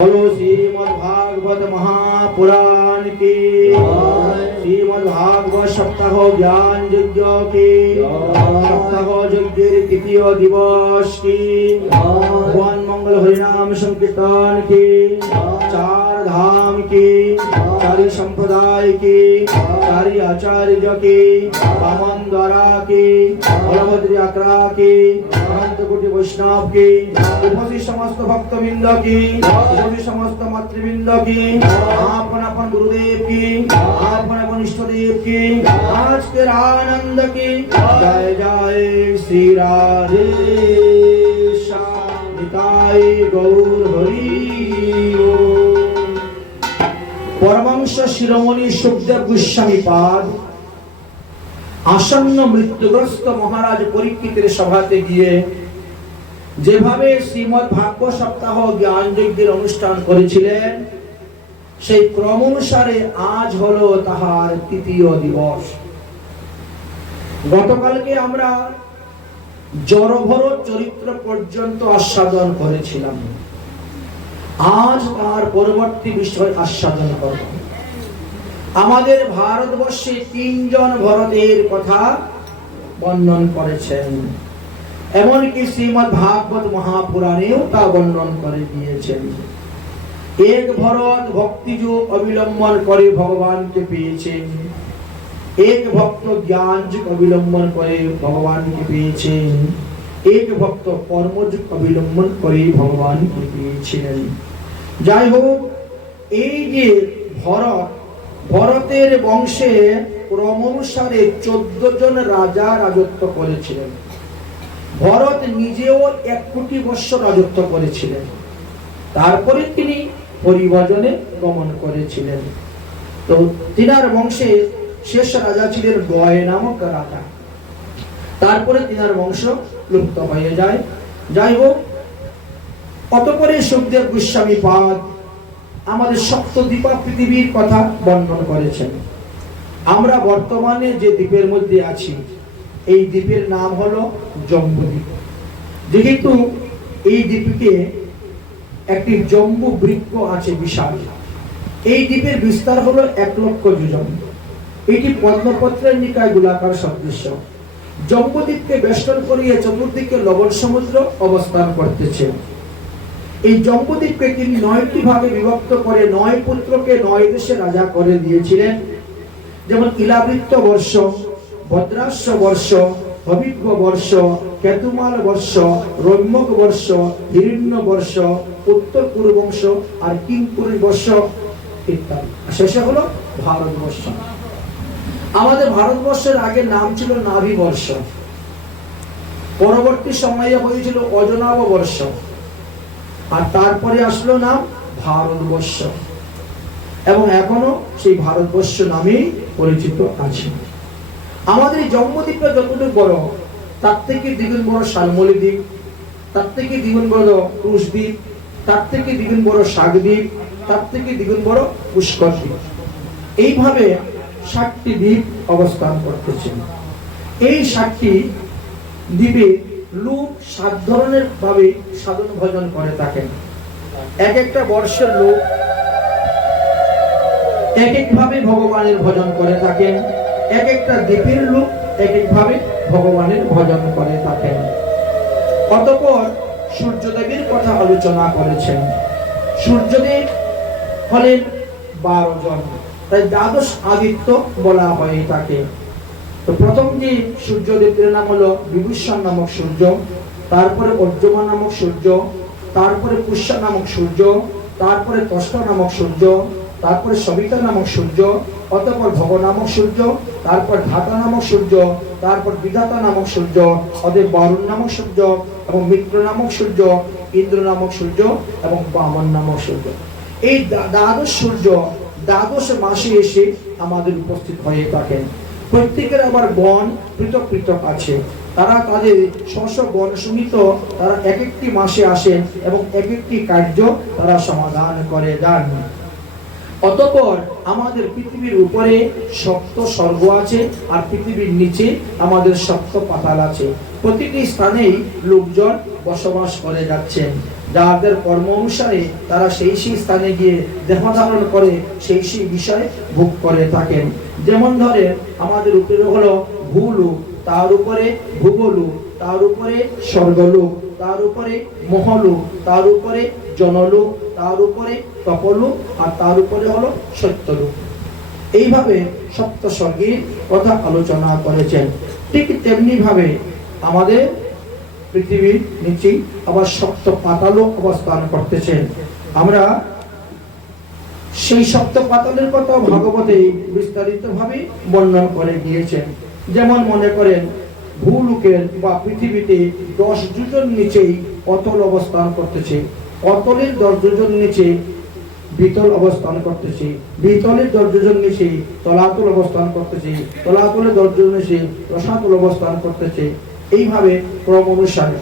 बोलो श्रीमद्भागवत महापुराण की श्रीमद्भागवत सप्ताह ज्ञान यज्ञ की सप्ताह यज्ञ तृतीय दिवस की भगवान मंगल हरिनाम संकीर्तन की चार धाम की चारि संप्रदाय की चारि आचार्य की बामन द्वारा की बलभद्र यात्रा की अनंत कोटि वैष्णव की उपस्थित समस्त भक्तवृंद की समस्त मातृवृंद की आपन अपन गुरुदेव की आपन अपन इष्ट देव की आज के आनंद की जय जय श्री राधे निताय गौर हरि परमहंस शिरोमणि सुखदेव गोस्वामी पाद आसन्न मृत्युग्रस्त महाराज परीक्षितेर सभाते गिये যেভাবে শ্রীমদ্ ভাগবত সপ্তাহ জ্ঞান যজ্ঞের অনুষ্ঠান করেছিলেন সেই ক্রম অনুসারে আজ হলো তাহার তৃতীয় দিবস। গতকালকে আমরা জড়ভরত চরিত্র পর্যন্ত আস্বাদন করেছিলাম, আজ তার পরবর্তী বিষয় আস্বাদন করব। আমাদের ভারতবর্ষে তিনজন ভরতের কথা বর্ণন করেছেন, এমনকি শ্রীমদ্ ভাগবত মহাপুরাণেও তা বর্ণন করে দিয়েছেন। এক ভরত ভক্তি যুগ অবলম্বন করে ভগবানকে পেয়েছেন, এক ভক্ত জ্ঞান যুগ অবলম্বন করে ভগবানকে পেয়েছেন, এক ভক্ত কর্মযুগ অবলম্বন করে ভগবানকে পেয়েছিলেন। যাই হোক, এই যে ভরতের বংশে ক্রমানুসারে 14 জন রাজা রাজত্ব করেছিলেন। ভরত নিজেও 1 কোটি বৎসর রাজত্ব করেছিলেন, তারপরে তিনি পরিব্রজনে গমন করেছিলেন। তো তিনার বংশে শেষ রাজা ছিলেন গয় নামক রাজা, তারপরে তিনার বংশ লুপ্ত হয়ে যায়। যাই হোক, অতঃপরে সুখদেব গোস্বামী পাদ আমাদের সপ্তদ্বীপা পৃথিবীর কথা বর্ণন করেছেন। আমরা বর্তমানে যে দ্বীপের মধ্যে আছি, এই দ্বীপের নাম হলো জম্বুদ্বীপ। যেহেতু এই দ্বীপে একটি জম্বু বৃক্ষ আছে বিশাল, এই দ্বীপের বিস্তার হলো 1 লক্ষ যোজন। এটি পদ্মপত্রের নিকায় গোলাকার সদৃশ্য। জম্বুদ্বীপকে বেষ্টন করিয়ে চতুর্দিকে লবণ সমুদ্র অবস্থান করতেছে। এই জম্বুদ্বীপকে তিনি 9টি ভাগে বিভক্ত করে 9 পুত্রকে 9 দেশে রাজা করে দিয়েছিলেন। যেমন ইলাবৃত্ত বর্ষ, ভদ্রাস্য বর্ষ, হবিব্য বর্ষ, কেতুমাল বর্ষ, রম্যক বর্ষ, হিরণ্য বর্ষ, উত্তর কুরু বংশ আর কিঙ্কুরি বর্ষ ইত্যাদি। শেষে হলো ভারতবর্ষ। আমাদের ভারতবর্ষের আগে নাম ছিল নাভি বর্ষ, পরবর্তী সময়ে হয়েছিল অজনাভ বর্ষ, আর তারপরে আসলো নাম ভারতবর্ষ, এবং এখনো সেই ভারতবর্ষ নামেই পরিচিত আছে। আমাদের এই জম্বুদ্বীপটা যতটুকু বড়, তার থেকে দ্বিগুণ বড় শালমলী দ্বীপ, তার থেকে দ্বিগুণ বড় ক্রুশ দ্বীপ, তার থেকে দ্বিগুণ বড় শাকদ্বীপ, তার থেকে দ্বিগুণ বড় পুষ্কর দ্বীপ। এইভাবে 7টি দ্বীপ অবস্থান করতেছে। এই 7টি দ্বীপে লোক 7 ধরনের ভাবে সাধন ভজন করে থাকেন। এক একটা বর্ষের লোক এক এক ভাবে ভগবানের ভজন করে থাকেন, এক একটা দ্বীপের লোক এক এক ভাবে ভগবানের ভজন করে থাকেন। অতঃপর সূর্যদেবের কথা আলোচনা করেছেন। সূর্যদেব হলেন 12 জন, তাই দ্বাদশ আদিত্য বলা হয়ে থাকে। তো প্রথম যে সূর্যদেবের নাম হলো বিভূষণ নামক সূর্য, তারপরে অর্যমা নামক সূর্য, তারপরে পুষ্য নামক সূর্য, তারপরে তষ্টা নামক সূর্য, তারপরে সবিতা নামক সূর্য, অতঃপর ভব নামক সূর্য, তারপর ধাতা নামক সূর্য, তারপর বিধাতা নামক সূর্য, অতএব বারুণ নামক সূর্য, এবং মিত্র নামক সূর্য, ইন্দ্র নামক সূর্য এবং বামন নামক সূর্য। এই দ্বাদশ সূর্য দ্বাদশ মাসে এসে আমাদের উপস্থিত হয়ে থাকেন। প্রত্যেকের আবার গণ পৃথক পৃথক আছে, তারা তাদের স্ব গণ সহিত তারা এক একটি মাসে আসেন এবং এক একটি কার্য তারা সমাধান করে যান। অতঃপর আমাদের পৃথিবীর উপরে 7 স্বর্গ আছে, আর পৃথিবীর নিচে আমাদের 7 পাতাল আছে। প্রতিটি স্থানেই লোকজন বসবাস করে যাচ্ছেন। যাদের কর্ম অনুসারে তারা সেই সেই স্থানে গিয়ে দেহ ধারণ করে সেই সেই বিষয়ে ভোগ করে থাকেন। যেমন ধরে আমাদের উপরে হলো ভূলোক, তার উপরে ভূগোলোক, তার উপরে স্বর্গলোক, তার উপরে মহলোক, তার উপরে জনলোক, তার উপরে তপলোক, আর তার উপরে হলো সত্যলোক। এইভাবে সপ্ত স্বর্গের কথা আলোচনা করেছেন। ঠিক তেমনি ভাবে আমাদের পৃথিবীর নিচে আবার সপ্ত পাতালও অবস্থান করতেছেন। আমরা সেই সপ্ত পাতালের কথা ভাগবতে বিস্তারিত ভাবে বর্ণনা করে গিয়েছেন। যেমন মনে করেন ভূলোকের বা পৃথিবীতে 10 যোজন নিচেই অতল অবস্থান করতেছে, অতলের 10 যোজন নিচে বিতল অবস্থান করতেছে, বিতলের 10 যোজন নিচে তলাতল অবস্থান করতেছে, তলাতলের 10 যোজন নিচে রসাতল অবস্থান করতেছে। এইভাবে ক্রম অনুসারে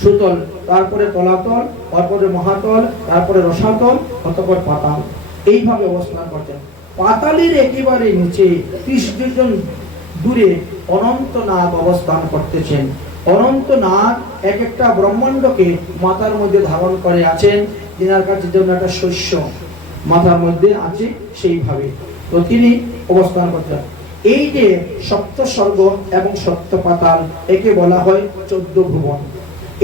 সুতল, তারপরে তলাতল, তারপরে মহাতল, তারপরে রসাতল, অতঃপর পাতাল, এইভাবে অবস্থান করছেন। পাতালের একেবারে নিচে 30 যোজন দূরে অনন্তনাগ অবস্থান করতেছেন। অনন্তনাগ এক একটা ব্রহ্মাণ্ডকে মাথার মধ্যে ধারণ করে আছেন। তিনার কাছে যেমন একটা শস্য মাথার মধ্যে আছে সেইভাবে তো তিনি অবস্থান করতেন। এই যে সপ্ত স্বর্গ এবং সপ্ত পাতাল, একে বলা হয় 14 ভুবন।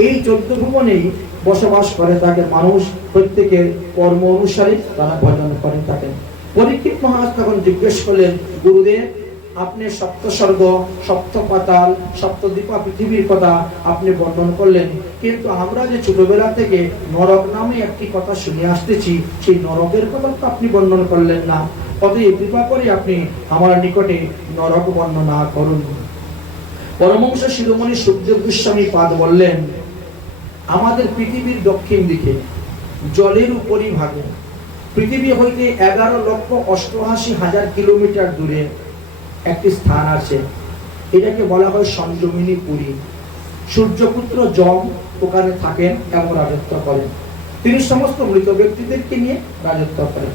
এই 14 ভুবনেই বসবাস করে থাকে মানুষ, প্রত্যেকের কর্ম অনুসারে তারা ভজন করে থাকেন। পরীক্ষিত মহারাজ তখন জিজ্ঞেস করলেন, গুরুদেব আপনি সপ্ত স্বর্গ, সপ্ত পাতাল, সপ্তদ্বীপা পৃথিবীর কথা আপনি বর্ণন করলেন, কিন্তু আমরা যে ছোটবেলা থেকে নরক নামে একটি কথা শুনে আসতেছি, সেই নরকের কথা তো আপনি বর্ণন করলেন না। অতএব কৃপা করে আপনি আমার নিকটে নরক বর্ণনা করুন। পরমহংস শিরোমণি সুখদেব গোস্বামী পাদ বললেন, আমাদের পৃথিবীর দক্ষিণ দিকে জলের উপরিভাগে পৃথিবী হইতে 11,88,000 কিলোমিটার দূরে একটি স্থান আছে। এটাকে বলা হয় সঞ্জমিনী পুরী। সূর্যপুত্র যম ওখানে থাকেন এবং রাজত্ব করেন। তিনি সমস্ত মৃত ব্যক্তিদেরকে নিয়ে রাজত্ব করেন।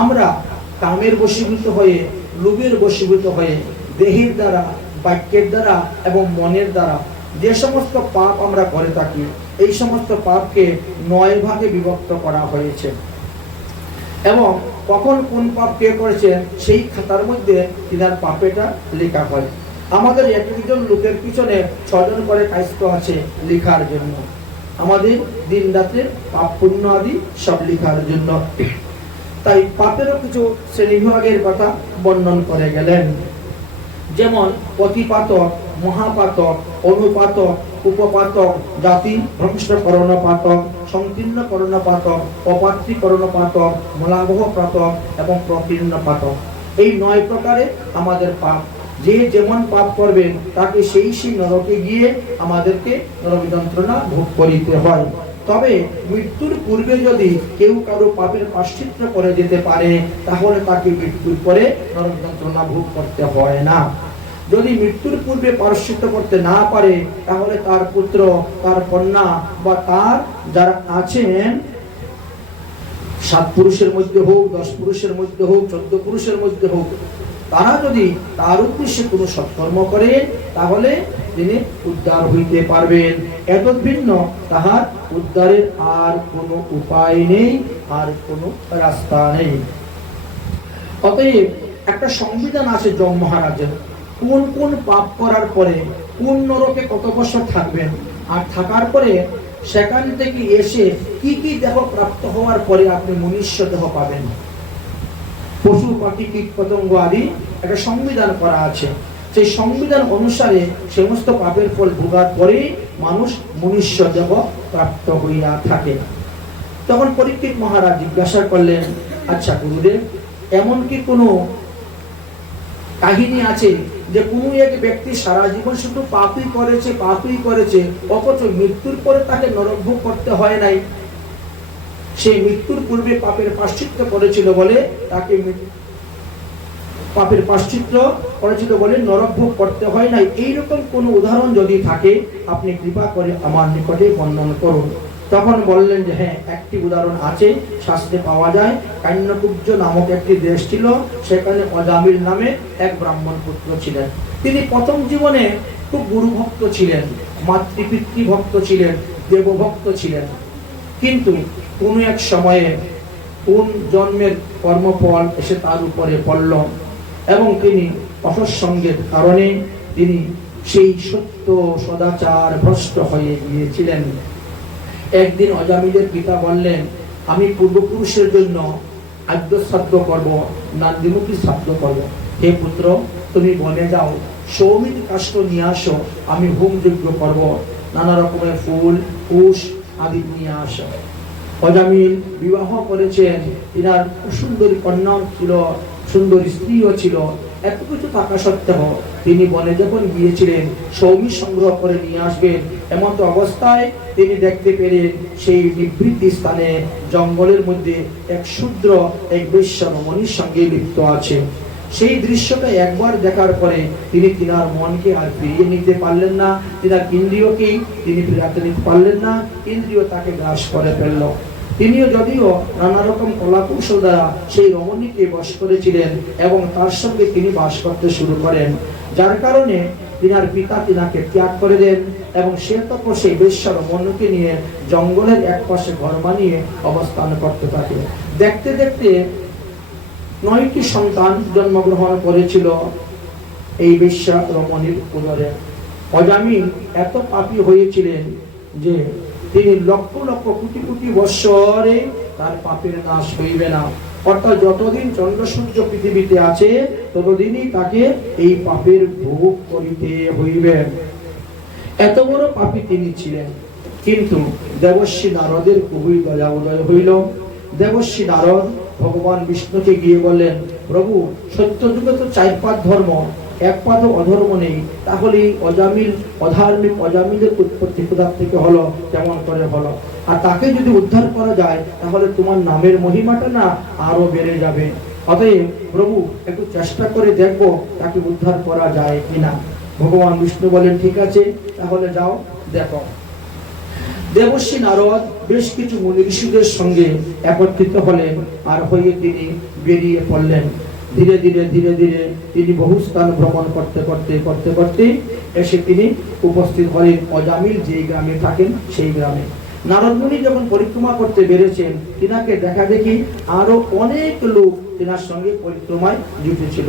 আমরা কামের বশীভূত হয়ে, লোভের বশীভূত হয়ে, দেহের দ্বারা, বাক্যের দ্বারা এবং মনের দ্বারা যে সমস্ত পাপ আমরা করে থাকি, এই সমস্ত পাপকে 9 ভাগে বিভক্ত করা হয়েছে এবং কখন কোন পাপ কে করেছে সেই খাতার মধ্যে তিনার পাপেটা লেখা হয়। আমাদের একজন লোকের পিছনে 6 জন করে কায়স্থ আছে লেখার জন্য, আমাদের দিন রাতে পাপ পুণ্য আদি সব লেখার জন্য। তাই পাপেরও কিছু শ্রেণীবিভাগের কথা বর্ণন করে গেলেন। যেমন অতিপাতক, মহাপাতক, অনুপাতক, উপপাতক, জাতি ভ্রংশকরণ পাতক, সংকীর্ণ করণ পাতক, অপাত্রীকরণ পাতক, মলাবহ পাতক এবং প্রকীর্ণ পাতক। এই 9 প্রকারে আমাদের পাপ। যে যেমন পাপ করবেন তাকে সেই সেই নরকে গিয়ে আমাদেরকে নরক যন্ত্রণা ভোগ করিতে হয়। তবে মৃত্যুর পূর্বে যদি কেউ কারো পাপের প্রায়শ্চিত্ত করে যেতে পারে, তাহলে তাকে মৃত্যুর পরে নরক যন্ত্রণা ভোগ করতে হয় না। যদি মৃত্যুর পূর্বে প্রায়শ্চিত্ত করতে না পারে, তাহলে তার পুত্র, তার কন্যা বা তার যারা আছেন, 7 পুরুষের মধ্যে হোক, 10 পুরুষের মধ্যে হোক, 14 পুরুষের মধ্যে হোক, তারা যদি তার উদ্দেশ্যে কোনো সৎকর্ম করে, তাহলে তিনি উদ্ধার হইতে পারবেন। এত ভিন্ন তাহার উদ্ধারের আর কোনো উপায় নেই, আর কোনো রাস্তা নেই। অতএব একটা সংবিধান আছে যম মহারাজের, কোন কোন পাপ করার পরে কোন নরকে কত বছর থাকবেন, আর থাকার পরে সেখান থেকে এসে কি কি দেহ প্রাপ্ত হওয়ার পরে আপনি মনুষ্য দেহ পাবেন। পশু পাখি কীট পতঙ্গ আদি একটা সংবিধান করা আছে। সেই সংবিধান অনুসারে সমস্ত পাপের ফল ভোগার পরে মানুষ মনুষ্য দেহ প্রাপ্ত হইয়া থাকে। তখন পরীক্ষিত মহারাজ জিজ্ঞাসা করলেন, আচ্ছা গুরুদেব, এমন কি কোনো কাহিনী আছে যে কোনো এক ব্যক্তি সারা জীবন শুধু পাপই করেছে, অথচ মৃত্যুর পরে তাকে নরক ভোগ করতে হয় নাই? সেই মৃত্যুর পূর্বে পাপের প্রায়শ্চিত্ত করেছিল বলে তাকে নরক ভোগ করতে হয় নাই। এইরকম কোন উদাহরণ যদি থাকে আপনি কৃপা করে আমার নিকটে বর্ণনা করুন। তখন বললেন যে হ্যাঁ, একটি উদাহরণ আছে, শাস্ত্রে পাওয়া যায়। কান্যকুব্জ নামক একটি দেশ ছিল, সেখানে অজামিল নামে এক ব্রাহ্মণ পুত্র ছিলেন। তিনি প্রথম জীবনে খুব গুরু ভক্ত ছিলেন, মাতৃপিতৃ ভক্ত ছিলেন, দেবভক্ত ছিলেন, কিন্তু কোনো এক সময়ে কোন জন্মের কর্মফল এসে তার উপরে পড়ল এবং তিনি অসৎসঙ্গের কারণে তিনি সেই সত্য সদাচার ভ্রষ্ট হয়ে গিয়েছিলেন। একদিন অজামিলের পিতা বললেন, আমি পূর্বপুরুষের জন্য আদ্য শ্রাদ্ধ করব, নান্দিমুখী শ্রাদ্ধ করব। হে পুত্র, তুমি বনে যাও, সৌমিত কাষ্ঠ নিয়ে আসো, আমি হোম যজ্ঞ করব, নানা রকমের ফুল কুশ আদি নিয়ে আসো। অজামিল বিবাহ করেছেন, তিনার সুন্দরী কন্যাও ছিল, সুন্দরী স্ত্রীও ছিল। এত কিছু থাকা সত্ত্বেও তিনি বনে যখন গিয়েছিলেন সৌমি সংগ্রহ করে নিয়ে আসবেন, এমন তো অবস্থায় তিনি দেখতে পেলেন সেই নিভৃতি স্থানে জঙ্গলের মধ্যে এক শূদ্র এক বেশ্যা রমণীর সঙ্গে লিপ্ত আছে। সেই দৃশ্যটা একবার দেখার পরে তিনি তিনার মনকে আর ফিরিয়ে নিতে পারলেন না, তিনার ইন্দ্রিয়কেই তিনি ফিরাতে নিতে পারলেন না, ইন্দ্রিয় তাকে গ্রাস করে ফেলল। তিনিও যদিও নানা রকম কলাকৌশল দ্বারা সেই রমণীকে বশ করেছিলেন এবং তার সঙ্গে তিনি বাস করতে শুরু করেন, যার কারণে তিনার পিতা তিনাকে ত্যাগ করে দেন এবং সে তখন সেই বেশ্যা রমণীকে নিয়ে জঙ্গলের এক পাশে ঘর বানিয়ে অবস্থান করতে থাকে। দেখতে দেখতে 9টি সন্তান জন্মগ্রহণ করেছিল এই বেশ্যা রমণীর উদরে। অজামিল এত পাপী হয়েছিলেন যে তিনি লক্ষ লক্ষ কোটি কোটি বৎসরে তার পাপের নাশ হইবে না, অর্থাৎ যতদিন চন্দ্র সূর্য পৃথিবীতে আছে ততদিনই তাকে এই পাপের ভোগ করিতে হইবে। এত বড় পাপী তিনি ছিলেন। কিন্তু দেবর্ষী নারদের খুবই দয়া উদয় হইল। দেবর্ষী নারদ ভগবান বিষ্ণুকে গিয়ে বললেন, প্রভু, সত্য যুগে তো 4 পাদ ধর্ম, 1 পাদ অধর্ম নেই, তাহলে অজামিল অধার্মিক অজামিলের উৎপত্তি কোথা থেকে হলো, কেমন করে হলো? আর তাকে যদি উদ্ধার করা যায় তাহলে তোমার নামের মহিমাটা না আরো বেড়ে যাবে। অতএব প্রভু, একটু চেষ্টা করে দেখবো তাকে উদ্ধার করা যায় কিনা। ভগবান বিষ্ণু বলেন, ঠিক আছে, তাহলে যাও দেখো। দেবর্ষী নারদ বেশ কিছু মুনি ঋষিদের সঙ্গে একত্রিত হলেন আর হয়ে তিনি বেরিয়ে পড়লেন। ধীরে ধীরে ধীরে ধীরে তিনি বহু স্থান ভ্রমণ করতে করতে করতে করতে এসে তিনি উপস্থিত হলেন অজামিল যেই গ্রামে থাকেন সেই গ্রামে। নারদ মুনি যখন পরিক্রমা করতে বেরিয়েছেন, তিনাকে দেখা দেখি আরো অনেক লোক তিনার সঙ্গে পরিক্রমায় জুটেছিল।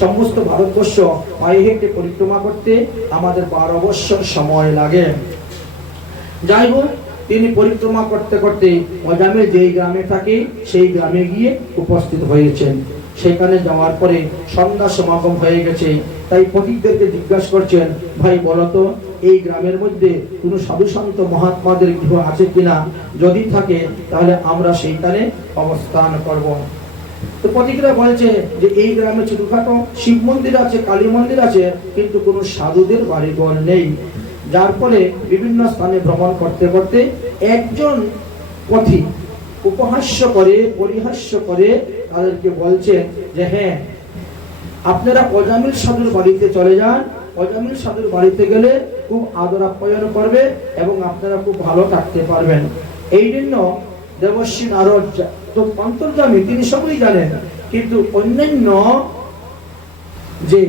সমস্ত ভারতবর্ষ পায়ে হেঁটে পরিক্রমা করতে আমাদের 12 বৎসর সময় লাগে। যাই হোক, তিনি পরিক্রমা করতে করতে অজামিল যেই গ্রামে থাকে সেই গ্রামে গিয়ে উপস্থিত হয়েছেন। সেখানে যাওয়ার পরে সন্ধ্যা সমাগম হয়ে গেছে, তাই পথিকদেরকে জিজ্ঞাসা করছেন, ভাই বলতো এই গ্রামের মধ্যে কোনো সাধু সন্ত মহাত্মাদের গৃহ আছে কিনা, যদি থাকে তাহলে আমরা সেইখানে অবস্থান করব। তো পথিকরা বলছে যে এই গ্রামে ছোটখাটো শিব মন্দির আছে, কালী মন্দির আছে, কিন্তু কোনো সাধুদের বাড়িঘর নেই। যার ফলে বিভিন্ন স্থানে ভ্রমণ করতে করতে একজন পথিক উপহাস্য করে পরিহাস্য করে তাদেরকে বলছেন যে হ্যাঁ, আপনারা অজামিল সাধুর বাড়িতে চলে যান, অজামিল সাধুর বাড়িতে গেলে খুব আদর আপ্যায়ন করবে এবং আপনারা খুব ভালো থাকতে পারবেন। এই জন্য দেবর্ষী নারদ তো অন্তর্যামী, তিনি সবই জানেন, কিন্তু অন্যান্য যে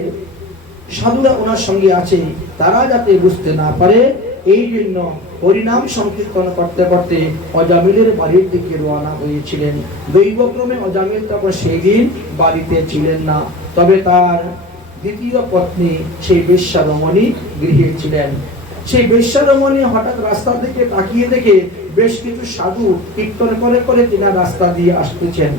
সাধুরা ওনার সঙ্গে আছে তারা যাতে বুঝতে না পারে, এই জন্য হরিনাম সংকীর্তন করতে করতে অজামিলের বাড়ির দিকে রওনা হয়েছিলেন। দৈবক্রমে অজামিল তখন সেই দিন বাড়িতে ছিলেন না, তবে তার দ্বিতীয় পত্নী সেই বেশ্যা রমণী গৃহে ছিলেন। সেই বেশ্যা রমণী হঠাৎ রাস্তার দিকে তাকিয়ে দেখে বেশ কিছু সাধু কীর্তন করে করে তিনি রাস্তা দিয়ে আসতেছেন।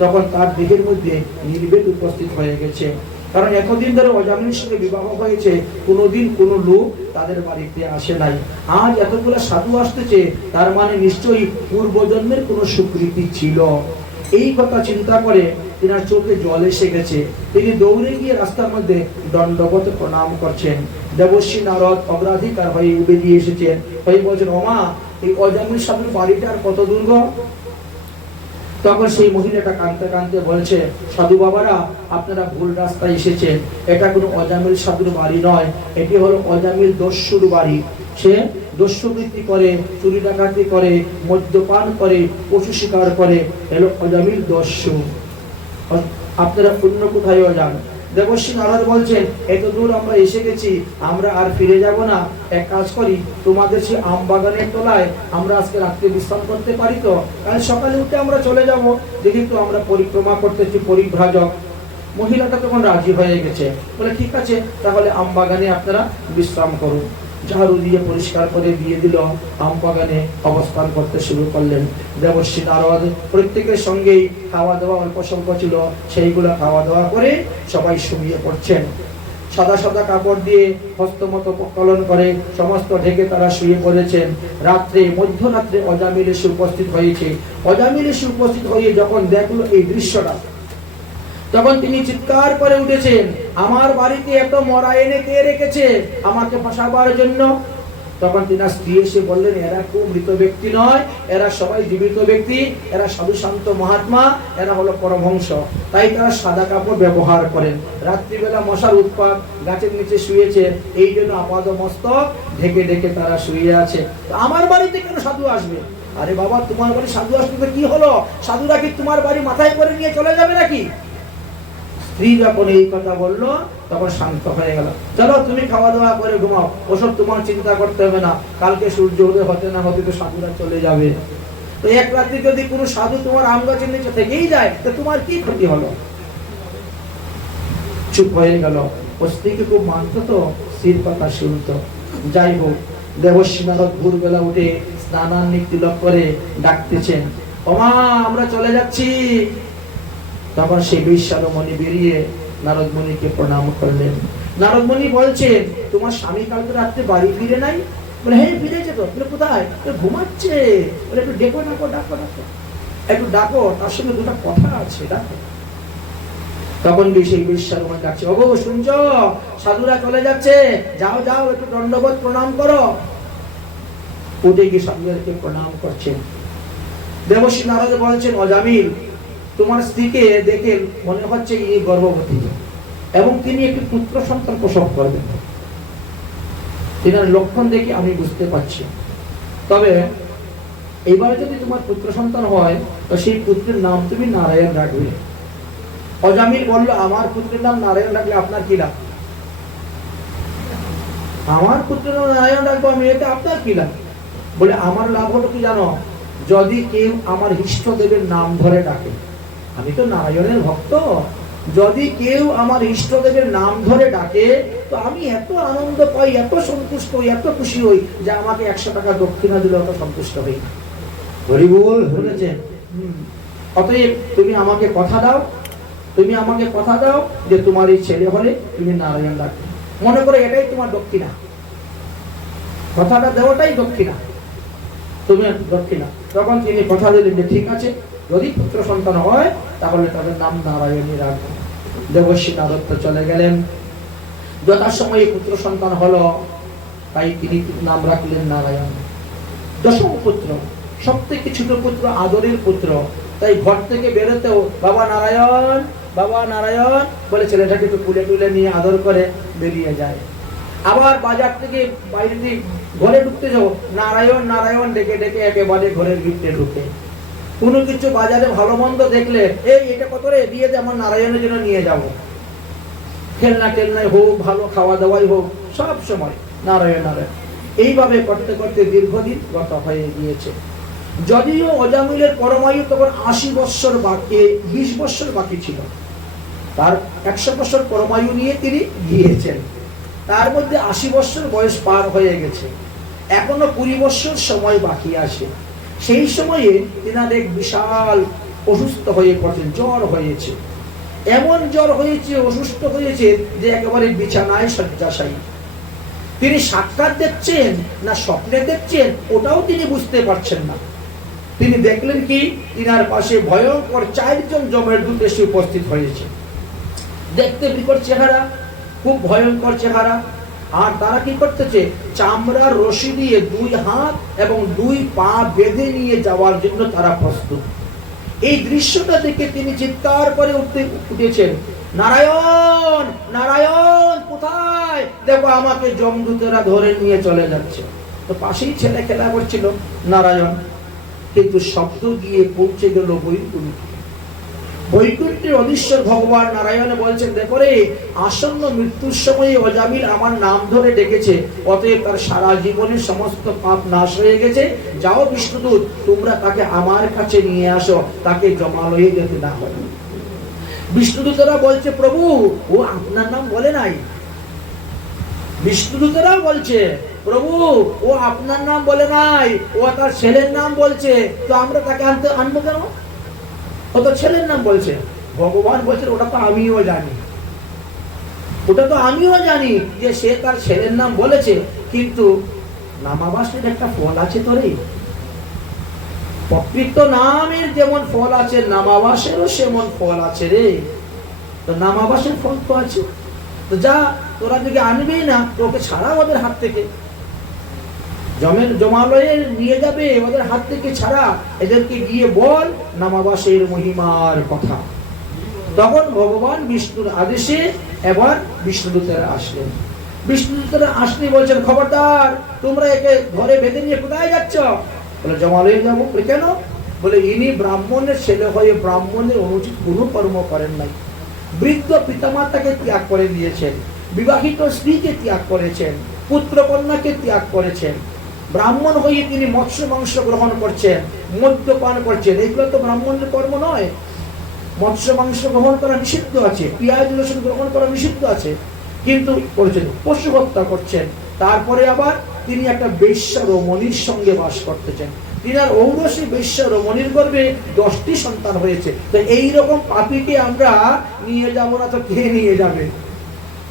তখন তার দেহের মধ্যে নির্বেদ উপস্থিত হয়ে গেছে, কারণ এতদিন ধরে অজামিলের সঙ্গে বিবাহ হয়েছে, কোনোদিন কোনো লোক তাদের বাড়িতে আসে নাই। আজ এতগুলো সাধু আসতেছে, তার মানে নিশ্চয়ই পূর্বজন্মের কোনো স্বীকৃতি ছিল। এই কথা চিন্তা করে তিনার চোখে জল এসে গেছে। তিনি দৌড়ে গিয়ে রাস্তার মধ্যে দণ্ডবত প্রণাম করছেন। দেবর্ষী নারদ অগ্রাধিকার হয়ে বেরিয়ে এসেছেন, হয়ে বলছেন, ওমা, এই অজামিল সাধুর বাড়িটা আর কত দূর গো? তখন সেই মহিলাটা কাঁদতে কাঁদতে বলছে, সাধু বাবারা, আপনারা ভুল রাস্তায় এসেছেন, এটা কোনো অজামিল সাধুর বাড়ি নয়, এটি হলো অজামিল দস্যুর বাড়ি। সে দস্যুবৃত্তি করে, চুরি ডাকাতি করে, মদ্যপান করে, পশু শিকার করে, এলো অজামিল দস্যু। আপনারা অন্য কোথায়ও যান। দেবশ্রী নারদ বলছেন, এত দূর আমরা এসে গেছি, আমরা আর ফিরে যাব না। এক কাজ করি, তোমাদের সেই আম বাগানের তলায় আমরা আজকে রাত্রে বিশ্রাম করতে পারি তো? কাল সকালে উঠে আমরা চলে যাব, যেহেতু আমরা পরিক্রমা করতেছি, পরিভ্রাজক। মহিলাটা তখন রাজি হয়ে গেছে, বলে ঠিক আছে, তাহলে আম বাগানে আপনারা বিশ্রাম করুন। ঝাড়ু দিয়ে পরিষ্কার করে দিয়ে দিল, আম বাগানে অবস্থান করতে শুরু করলেন। দেবশ্রী নারদ প্রত্যেকের সঙ্গেই খাওয়া দাওয়া অল্প স্বল্প ছিল, সেইগুলো খাওয়া দাওয়া করে সবাই শুয়ে পড়ছেন। সাদা সাদা কাপড় দিয়ে হস্তমত কলন করে সমস্ত ঢেকে তারা শুয়ে পড়েছেন। রাত্রে, মধ্যরাত্রে অজামিল এসে উপস্থিত হয়েছে। অজামিল এসে উপস্থিত হয়ে যখন দেখলো এই দৃশ্যটা, তখন তিনি চিৎকার করে উঠেছেন, আমার বাড়িতে এত মরা এনে কে রেখেছে আমাকে ফাঁসাবার জন্য? তখন তিনার স্ত্রী এসে বললেন, এরা খুব মৃত ব্যক্তি নয়, এরা সবাই জীবিত ব্যক্তি, এরা সাধু শান্ত মহাত্মা, এরা হলো পরমহংস। তাই তারা সাদা কাপড় ব্যবহার করেন। রাত্রিবেলা মশার উৎপাত, গাছের নিচে শুয়েছে, এই জন্য আপাদ মস্তক ঢেকে ঢেকে তারা শুয়ে আছে। আমার বাড়িতে কেন সাধু আসবে? আরে বাবা, তোমার বাড়ি সাধু আসবে তো কি হলো? সাধুরা কি তোমার বাড়ি মাথায় করে নিয়ে চলে যাবে নাকি? স্ত্রী যখন এই কথা বললো, তখন শান্ত হয়ে গেল। চলো, তুমি খাওয়া দাওয়া করে ঘুমাও, ওসব তোমার চিন্তা করতে হবে না, কালকে সূর্য উদয় হতে না হতে তো সাধুরা চলে যাবে। তো এক রাত্রি যদি কোনো সাধু তোমার আম গাছের নিচে থেকেই যায়, তো তোমার কি ক্ষতি হলো? চুপ হয়ে গেল। ও স্ত্রীকে খুব মানত তো, স্ত্রীর কথা শুনত। যাই হোক, দেবশ্রী নারদ ভোরবেলা উঠে স্নানান্বিত তিলক করে ডাকতেছেন, ওমা আমরা চলে যাচ্ছি। তখন সেই বিশ্বারমণি বেরিয়ে নারদমণিকে প্রণাম করলেন। নারদমণি বলছেন, তোমার স্বামী কালকে রাত্রে বাড়ি ফিরে নাই? বলে, হ্যাঁ ফিরেছে তো। বলে, কোথায়? ঘুমাচ্ছে। বলে, একটু ডেকো, ডাকো ডাকো ডাকো, একটু ডাকো, তার সঙ্গে দুটো কথা আছে, ডাকো। তখন সেই বিশ্বারমণি ডাকছে, ওগো শুনছ, সাধুরা চলে যাচ্ছে, যাও যাও, একটু দণ্ডবোধ প্রণাম করো। উঠে গিয়ে সাধুদেরকে প্রণাম করছেন। দেবশ্রী নারদ বলছেন, অজামিল, তোমার স্ত্রীকে দেখে মনে হচ্ছে ইনি গর্ভবতী এবং তিনি একটি পুত্র সন্তান প্রসব করবেন। তিনার লক্ষণ দেখে আমি বুঝতে পারছি। তবে এইবারে যদি তোমার পুত্র সন্তান হয়, তো সেই পুত্রের নাম তুমি নারায়ণ রাখবে। অজামিল বলল, আমার পুত্রের নাম নারায়ণ রাখলে আপনার কি লাভ? আমার পুত্রের নাম নারায়ণ রাখবো আমি, এতে আপনার কি লাভ? বলে, আমার লাভ হলো কি জানো? যদি কেউ আমার ইষ্টদেবের নাম ধরে ডাকে, আমি তো নারায়ণের ভক্ত, যদি কেউ আমার ইষ্টদেবের নাম ধরে ডাকে, তো আমি এত আনন্দ পাই, এত সন্তুষ্ট হই, এত খুশি হই, যে আমাকে 100 টাকা দক্ষিণা দিলে অত সন্তুষ্ট হই। হরি বল বলেছেন। অতএব তুমি আমাকে কথা দাও, তুমি আমাকে কথা দাও যে তোমার এই ছেলে হলে তুমি নারায়ণ ডাকবে। মনে করে এটাই তোমার দক্ষিণা, কথাটা দেওয়াটাই দক্ষিণা, তুমি দক্ষিণা। তখন তিনি কথা দিলেন যে ঠিক আছে, যদি পুত্র সন্তান হয় তাহলে তাদের নাম নারায়ণী রাখবো। দেবশ্রী নারদ চলে গেলেন। যথাসময়ে পুত্র সন্তান হলো, তাই তিনি নাম রাখলেন নারায়ণ। দশম পুত্র, সব থেকে ছোট পুত্র, আদরের পুত্র, তাই ঘর থেকে বেরোতেও বাবা নারায়ণ, বাবা নারায়ণ বলে ছেলেটাকে একটু তুলে তুলে নিয়ে আদর করে বেরিয়ে যায়। আবার বাজার থেকে বাইরে দিয়ে ঘরে ঢুকতে যাও, নারায়ণ নারায়ণ ডেকে ডেকে একেবারে ঘরের ভিতরে ঢুকে। কোনো কিছু বাজারে ভালো মন্দ দেখলে, এই এটা কত রে, দিয়ে দে, আমার নারায়ণের জন্য নিয়ে যাব। খেলনা টেলনাই হোক, ভালো খাওয়া দাওয়াই হোক, সব সময় নারায়ণ নারায়ণ। এইভাবে করতে করতে দীর্ঘদিন গত হয়ে গিয়েছে। যদিও অজামিলের পরমায়ু তখন 80 বৎসর বাকি, 20 বৎসর বাকি ছিল। তার 100 বৎসর পরমায়ু নিয়ে তিনি গিয়েছেন। তার মধ্যে 80 বৎসর বয়স পার হয়ে গেছে, এখনো 20 বৎসর সময় বাকি আছে। সেই সময়ে তিনার এক বিশাল অসুস্থ হয়ে পড়ছেন, জ্বর হয়েছে। এমন জ্বর হয়েছে, অসুস্থ হয়েছে যে একেবারে বিছানায় শয্যাশায়ী। তিনি সাক্ষাৎ দেখছেন না স্বপ্নে দেখছেন, ওটাও তিনি বুঝতে পারছেন না। তিনি দেখলেন কি, তিনার পাশে ভয়ঙ্কর 4 জন যমের দূত এসে উপস্থিত হয়েছে। দেখতে বিকট চেহারা, খুব ভয়ঙ্কর চেহারা। আর তারা কি করতেছে, চামড়ার রশি দিয়ে 2 হাত এবং 2 পা বেঁধে নিয়ে যাওয়ার জন্য তারা প্রস্তুত। এই দৃশ্যটা দেখে তিনি চিৎকার করে উঠেছেন, নারায়ণ নারায়ণ কোথায়? দেখো আমাকে যমদূতেরা ধরে নিয়ে চলে যাচ্ছে। তো পাশেই ছেলে খেলা করছিল নারায়ণ, কিন্তু শব্দ গিয়ে পৌঁছে গেল বৈকুণ্ঠে। বৈকুণ্ঠের অধীশ্বর ভগবান নারায়ণ বলছেন, দেখো রে, আসন্ন মৃত্যুর সময় অজামিল আমার নাম ধরে ডেকেছে, অতএব তার সারা জীবনের সমস্ত পাপ নাশ হয়ে গেছে। যাও বিষ্ণুদূত, তোমরা তাকে আমার কাছে নিয়ে আসো, তাকে জমালয়ে যেতে না হয়। বিষ্ণুদূতরা বলছে, প্রভু ও আপনার নাম বলে নাই। বিষ্ণুদূতরাও বলছে, প্রভু ও আপনার নাম বলে নাই, ও তার ছেলের নাম বলছে, তো আমরা তাকে আনবো কেন? ও তো ছেলের নাম বলছে। ভগবান বলছেন, ওটা তো আমিও জানি, ওটা তো আমিও জানি যে সে তার ছেলের নাম বলেছে, কিন্তু নামাবাসের একটা ফল আছে তো রে। প্রকৃত নামের যেমন ফল আছে, নামাবাসেরও সেমন ফল আছে রে। তো নামাবাসের ফল তো আছে, তো যা, তোরা যদি আনবেই না, তোকে ছাড়া ওদের হাত থেকে, জমালয়ে নিয়ে যাবে ওদের হাত থেকে ছাড়া, এদেরকে গিয়ে বল নামাবাসের মহিমার কথা। তখন ভগবান বিষ্ণুর আদেশে এবার বিষ্ণুদূতেরা আসলেন। বিষ্ণুদূতেরা আসলে বলছেন, খবরদার, তোমরা একে ঘরে বেঁধে নিয়ে কোথায় যাচ্ছ? বলে জমালয়ে যাবো। কেন? বলে ইনি ব্রাহ্মণের ছেলে হয়ে ব্রাহ্মণের অনুচিত কোনো কর্ম করেন নাই। বৃদ্ধ পিতামাতাকে ত্যাগ করে দিয়েছেন, বিবাহিত স্ত্রীকে ত্যাগ করেছেন, পুত্র কন্যাকে ত্যাগ করেছেন। ব্রাহ্মণ হয়ে তিনি মৎস্য মাংস গ্রহণ করছেন, মদ্যপান করছেন। এগুলো তো ব্রাহ্মণের কর্ম নয়। মৎস্য মাংস গ্রহণ করা নিষিদ্ধ আছে, পেঁয়াজ রসুন গ্রহণ করা নিষিদ্ধ আছে, কিন্তু করেছেন। পশু হত্যা করছেন। তারপরে আবার তিনি একটা বেশ্যা রমণীর সঙ্গে বাস করতেছেন। তিনি আর ঔরসী বেশ্যা রমণীর গর্ভে 10টি সন্তান হয়েছে। তো এইরকম পাপীকে আমরা নিয়ে যাব না তো কে নিয়ে যাবে?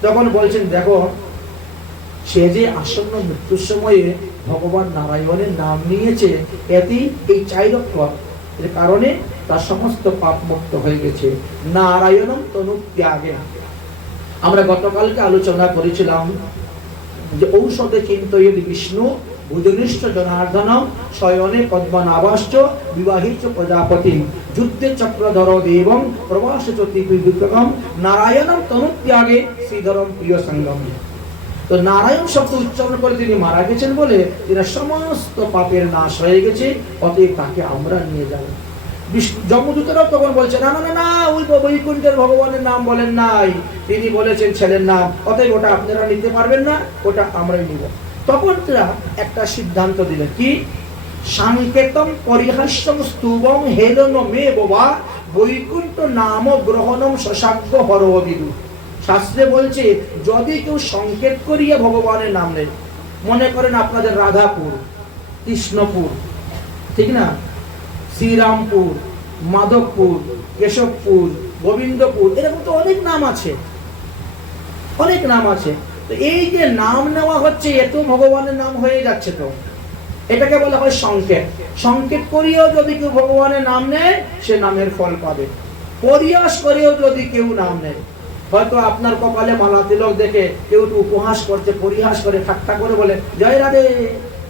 তখন বলছেন, দেখো, সে যে আসন্ন মৃত্যুর সময়ে ভগবান নারায়ণের নাম নিয়েছে, এতেই এই 4 অক্ষর, এর কারণে তার সমস্ত পাপ মুক্ত হয়ে গেছে। নারায়ণম তনু ত্যাগে। আমরা গতকালকে আলোচনা করেছিলাম যে ঔষধে চিন্তয়েদ বিষ্ণু ভুজনিষ্ঠ জনার্দনম শয়নে পদ্মনাভাশ্চ বিবাহিত প্রজাপতি যুদ্ধে চক্রধর দেবম প্রবাসে চতিবিক্রম নারায়ণম তনুত্যাগে শ্রীধরম প্রিয় সঙ্গম। তো নারায়ণ শব্দ উচ্চারণ করে তিনি মারা গেছেন বলে তিনি সমস্ত পাপের নাশ হয়ে গেছে, অতএব তাকে আমরা নিয়ে যাব। যমদূতরাও তখন বলছে, না না না না, ওই বৈকুণ্ঠের ভগবানের নাম বলেন নাই, তিনি বলেছেন ছেলের নাম, অতএব ওটা আপনারা নিতে পারবেন না, ওটা আমরাই নিব। তখন তারা একটা সিদ্ধান্ত দিলেন, কি? সাংকেতম পরিহাস্যম স্তূবম হেলন মে বাবা বৈকুণ্ঠ নাম গ্রহণম শশাগ্য হরবিদু। শাস্ত্রে বলছে, যদি কেউ সংকেত করিয়া ভগবানের নাম নেয়, মনে করেন আপনাদের রাধাপুর, কৃষ্ণপুর, ঠিক না, শ্রীরামপুর, মাধবপুর, কেশবপুর, গোবিন্দপুর, এরকম তো অনেক নাম আছে, অনেক নাম আছে। তো এই যে নাম নেওয়া হচ্ছে, এত ভগবানের নাম হয়ে যাচ্ছে, তো এটাকে বলা হয় সংকেত। সংকেত করিয়েও যদি কেউ ভগবানের নাম নেয়, সে নামের ফল পাবে। পরিহাস করেও যদি কেউ নাম নেয়, হয়তো আপনার কপালে মালা তিলক দেখে কেউ উপহাস করছে, পরিহাস করে, ঠাট্টা করে বলে, জয় রাধে,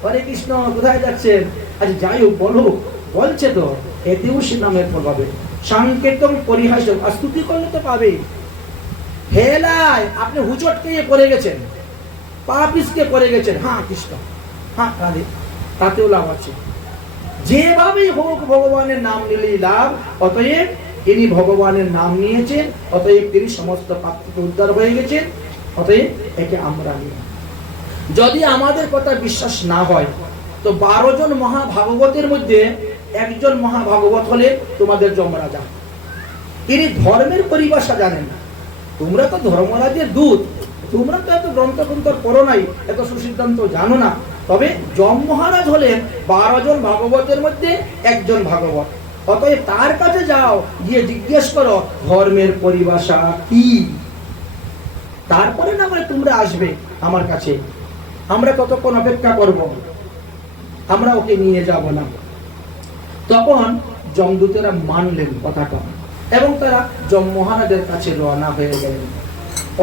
হরে কৃষ্ণ, কোথায় যাচ্ছেন? আচ্ছা যাই হোক, বলুক, বলছে তো, এতেও সে নামের ফল পাবে। সংকেতম পরিহাসম, আর স্তুতি করলে তো পাবে। হেলায় আপনি হুচটকে পড়ে গেছেন, পা পিছকে পড়ে গেছেন, হ্যাঁ কৃষ্ণ, হ্যাঁ রাধে, তাতেও লাভ আছে। যেভাবেই হোক ভগবানের নাম নিলেই লাভ। অতএব তিনি ভগবানের নাম নিয়েছেন, অতএব তিনি সমস্ত পাপ থেকে উদ্ধার হয়ে গেছেন, অতএব একে আমরা নিই। যদি আমাদের কথা বিশ্বাস না হয়, তো 12 জন মহাভাগবতের মধ্যে একজন মহাভাগবত হলে তোমাদের যমরাজা। তিনি ধর্মের পরিভাষা জানেন না। তোমরা তো ধর্মরাজের দূত, তোমরা তো এত গ্রন্থ পড়ো নাই, এত সুসিদ্ধান্ত জানো না। তবে যম মহারাজ হলেন 12 জন ভাগবতের মধ্যে একজন ভাগবত। অতএব তার কাছে যাও, গিয়ে জিজ্ঞেস করো ধর্মের পরিভাষা কি, তারপরে না বলে তোমরা আসবে আমার কাছে। আমরা কতক্ষণ অপেক্ষা করব? আমরা ওকে নিয়ে যাব না। তখন যমদূতেরা মানলেন কথাটা, এবং তারা যম মহারাজের কাছে রওনা হয়ে গেলেন।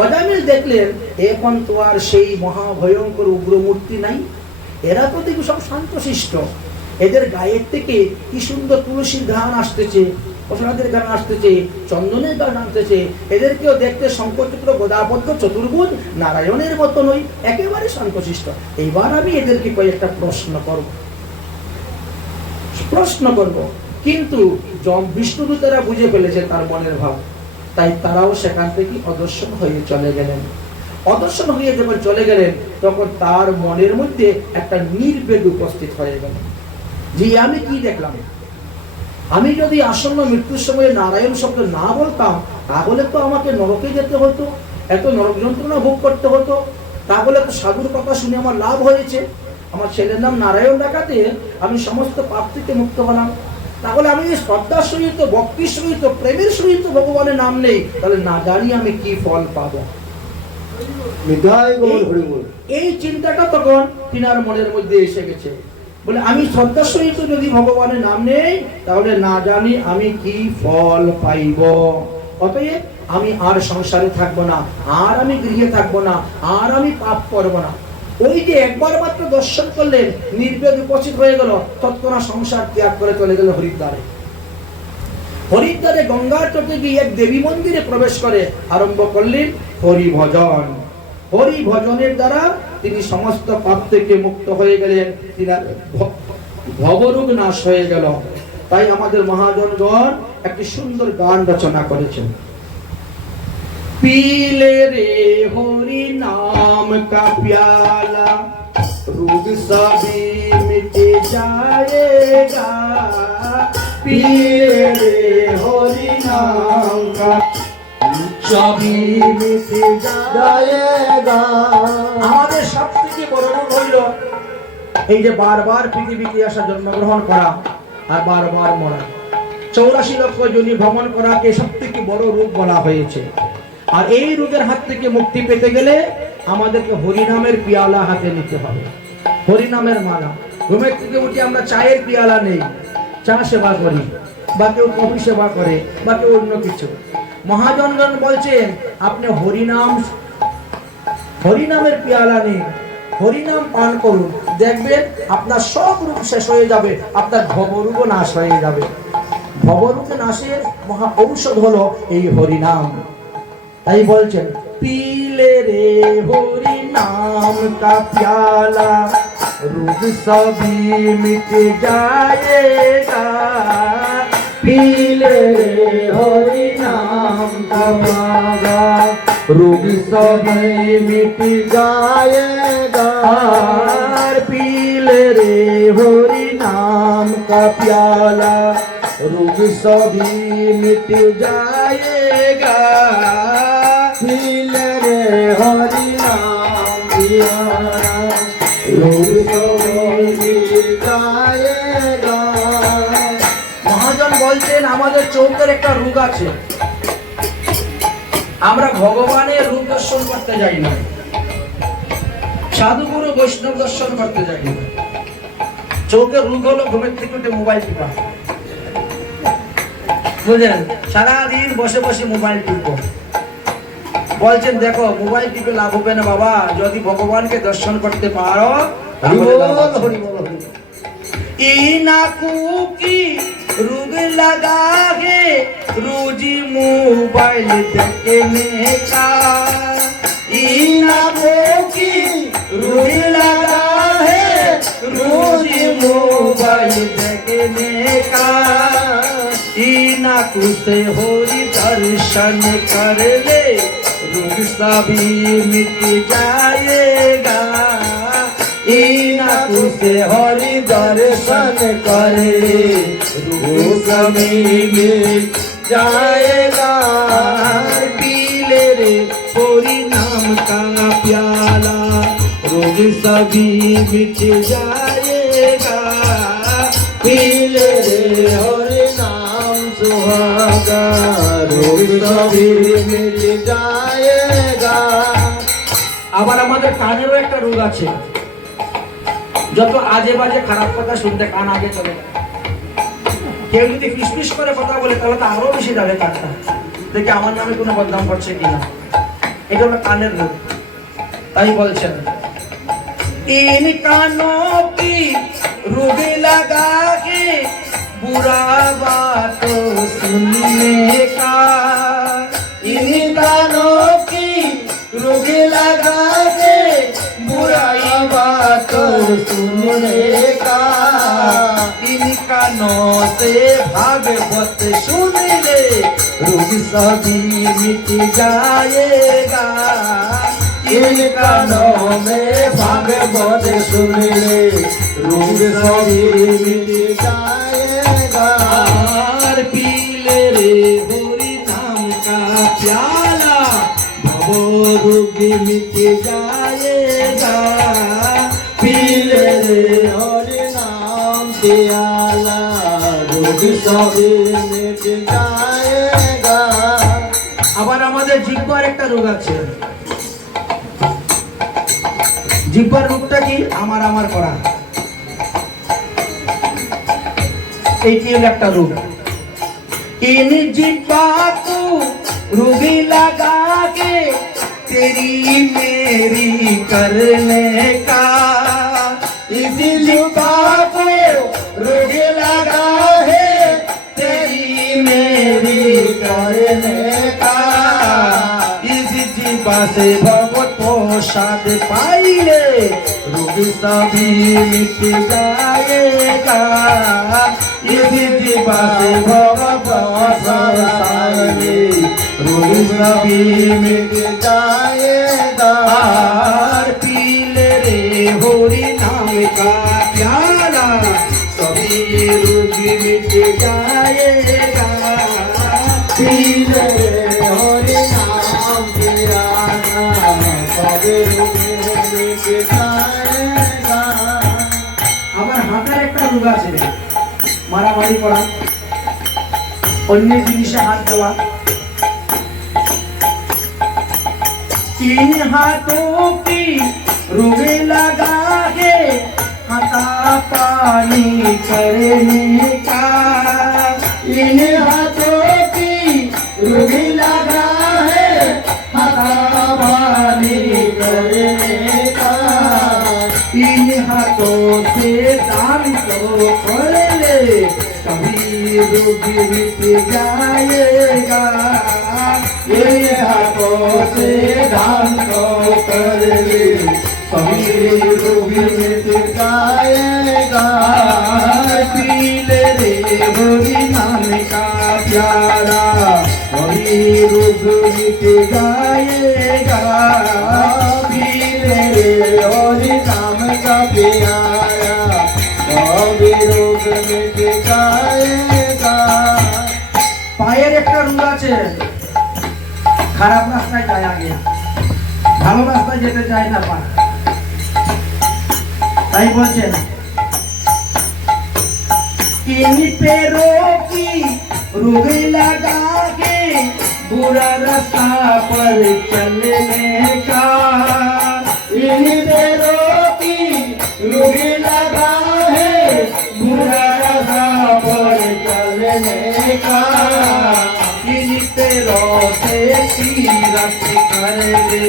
অজামিল দেখলেন, এখন তো আর সেই মহাভয়ঙ্কর উগ্রমূর্তি নাই, এরা তো দেখি সব শান্তশিষ্ট। এদের গায়ের থেকে কি সুন্দর তুলসীর ঘ্রাণ আসতেছে, প্রসাদের ঘ্রাণ আসতেছে, চন্দনের ঘ্রাণ আসতেছে। এদেরকেও দেখতে শঙ্খচক্র গদাপদ্ম চতুর্ভুজ নারায়ণের মতো নই, একেবারে শান্তশিষ্ট। এইবার আমি এদেরকে কয়েকটা প্রশ্ন করব। কিন্তু বিষ্ণুদূতেরা বুঝে ফেলেছে তার মনের ভাব, তাই তারাও সেখান থেকে অদর্শন হয়ে চলে গেলেন। অদর্শন হয়ে যখন চলে গেলেন তখন তার মনের মধ্যে একটা নির্বেদ উপস্থিত হয়ে গেল যে আমি কি দেখলাম, আমি যদি আসন্ন মৃত্যুর সময় নারায়ণ শব্দ না বলতাম তাহলে তো আমাকে নরকে যেতে হতো, এত নরক যন্ত্রণা ভোগ করতে হতো। তাহলে তো সাধুর কথা শুনে আমার লাভ হয়েছে, আমার ছেলের নাম নারায়ণ ডাকাতে আমি সমস্ত পাপ থেকে মুক্ত হলাম। তাহলে আমি শ্রদ্ধার সহিত, ভক্তির সহিত, প্রেমের সহিত ভগবানের নাম নেই, তাহলে না জানি আমি কি ফল পাবো। এই চিন্তাটা তখন তিনার মনের মধ্যে এসে গেছে। বলে আমি শ্রদ্ধার সহিত যদি ভগবানের নাম নেই তাহলে না জানি আমি কি ফল পাইব। অতএব আমি আর সংসারে থাকবো না, আর আমি গৃহে থাকবো না, আর আমি পাপ করবো না। ওই যে একবার মাত্র দর্শন করলেন, নির্বেদ উপস্থিত হয়ে গেল, তৎক্ষণাৎ সংসার ত্যাগ করে চলে গেল হরিদ্বারে। হরিদ্বারে গঙ্গার তটে গিয়ে এক দেবী মন্দিরে প্রবেশ করে আরম্ভ করলেন হরি ভজন। হরি ভজনের দ্বারা তিনি সমস্ত পাপ থেকে মুক্ত হয়ে গেলেন, তিনার ভবরোগ নাশ হয়ে গেল। তাই আমাদের মহাজনগণ একটি সুন্দর গান রচনা করেছেন। पीले रे हरि नाम का प्याला, रोग सभी मिट जाएगा। पीले रे हरि नाम का सभी मिट जाएगा। আমাদের সবথেকে বড় রোগ হইল এই যে বারবার পৃথিবীতে আসা, জন্মগ্রহণ করা আর বারবার মরা। 84 লক্ষ যোনি ভ্রমণ করাকে সবথেকে বড় রোগ বলা হয়েছে। আর এই রোগের হাত থেকে মুক্তি পেতে গেলে আমাদেরকে হরিনামের পিয়ালা হাতে নিতে হবে, হরিনামের মালা। ঘুমের থেকে উঠে আমরা চায়ের পিয়ালা নেই, চা সেবা করি, বা কেউ কফি সেবা করে, বা কেউ অন্য কিছু। মহাজনগণ বলছেন আপনি হরিনামের পিয়ালা নেই, হরিনাম পান করুন, দেখবেন আপনার সব রোগ শেষ হয়ে যাবে, আপনার ভবরোগ নাশ হয়ে যাবে। ভবরোগ নাশের মহা ঔষধ হলো এই হরিনাম। তাই বলছেন पीले रे हरि नाम का प्याला, रोग सभी मिट जाएगा। पीले रे हरि नाम का प्याला, रोग सभी मिट जाएगा। पीले रे हरि नाम का प्याला, रोग सभी मिट जाएगा। पीले रे हरि नाम प्याला, रोग सभी मिट जाएगा। মহাজন বলছেন আমাদের চোখের একটা রোগ আছে, আমরা ভগবানের রূপ দর্শন করতে যাই না, সাধুগুরু বৈষ্ণব দর্শন করতে যাই না। চোখের রোগ হলো ঘুমের থেকে উঠে মোবাইল টিপা, বুঝলেন? সারাদিন বসে বসে মোবাইল টিপো। বলছেন দেখো মোবাইল টিপে লাভ হবে না বাবা, যদি ভগবানকে দর্শন করতে পারো। इनाकू की रुग लगा है रोजी मोबाइल देखने का। इनाकू की रुग लगा है रोजी मोबाइल देखने का। इनाकू से होरी दर्शन कर ले, रोग सभी मिट जाएगा। इनाकू से हरि दर्शन करे, रोग सभी मिट जाएगा। पीले रे हरि नाम का प्याला, रोग सभी मिट जाएगा। पीले रे हरि नाम सुहागा, रोग सभी मिट जाएगा। আবার আমাদের কানেরও একটা রোগ আছে, যত আজে বাজে খারাপ কথা শুনতে কান আগে চলে যায়। কেউ যদি ফিসফিস করে কথা বলে তাহলে তো আরো বেশি যাবে কানটা, দেখে আমার নামে কোনো বদনাম করছে কিনা। এটা হলো কানের রোগ। তাই বলছেন इन कानों की रुग लगा के बुरा बात सुनने का। इन कानों की रुग लगा के बुराई बात सुनने का। कानों से भागवत सुन ले रोग सभी मिट जाएगा। इन कानों में भागवत सुन ले रोग सभी मिट जाएगा। और पी ले रे हरि नाम का प्याला भवो रोग मिट जाएगा। पी ले रे हरि नाम प्याला रोग सभी मिट जाएगा। আবার আমাদের জিহ্বার একটা রোগ আছে। জিহ্বার রোগটা কি? আমার আমার করা, এইটি হলো একটা রোগ। इन जिह्वा को रोगी लगा के तेरी मेरी करने का। इस जिह्वा को रोगी लगा है तेरी मेरी करने का। इस जिह्वा से भगवत प्रसाद पाइले रोग सभी मिट जाएगा। इस जिह्वा से भगवत प्रसाद पाइले रोग सभी मिट जाएगा। और पी ले रे हरि नाम का प्याला सभी रोग मिट जाएगा। पी ले रे हरि नाम प्याला सभी रोग मिट जाएगा। আমার হাতের একটা রোগ আছে রে, মারামারি করা, অন্য জিনিসে হাত দেওয়া। इन हाथों की रोगे लगा के हाथापानी करने का। इन हाथों की रोगे लगा है हाथापानी करने का। इन हाथों से दान तो कर ले कभी रोग मिट जाएगा। ये हाथों से दान को कर ले कभी रोग मिट जाएगा। पी ले रे हरि नाम का प्याला कभी रोग मिट जाएगा। पी ले रे हरि नाम का प्याला कभी रोग मिट जाएगा। পায়ের একটা রোগ আছে, খারাপ রাস্তায় যায় আগে, ভালো রাস্তায় যেতে চায় না পা। তাই বলছেন इन पैरों की रोग लगा के बुरा रास्ता पर चलने का। इन पैरों की रोग लगा है बुरा रास्ता पर चलने का। इन पैरों से तीरथ कर ले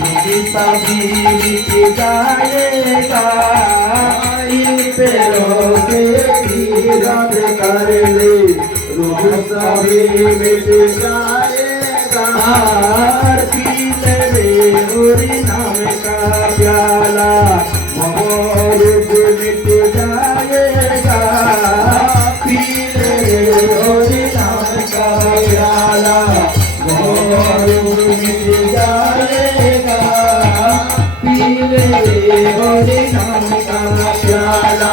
रोग सभी मिट जाएगा। इन पैरों से तीरथ कर ले रोग सभी मिट जाएगा। पी ले रे हरि नाम का प्याला रोग मिट जाएगा। पी ले रे हरि नाम का प्याला रोग मिट जाएगा। पी ले रे हरि नाम का प्याला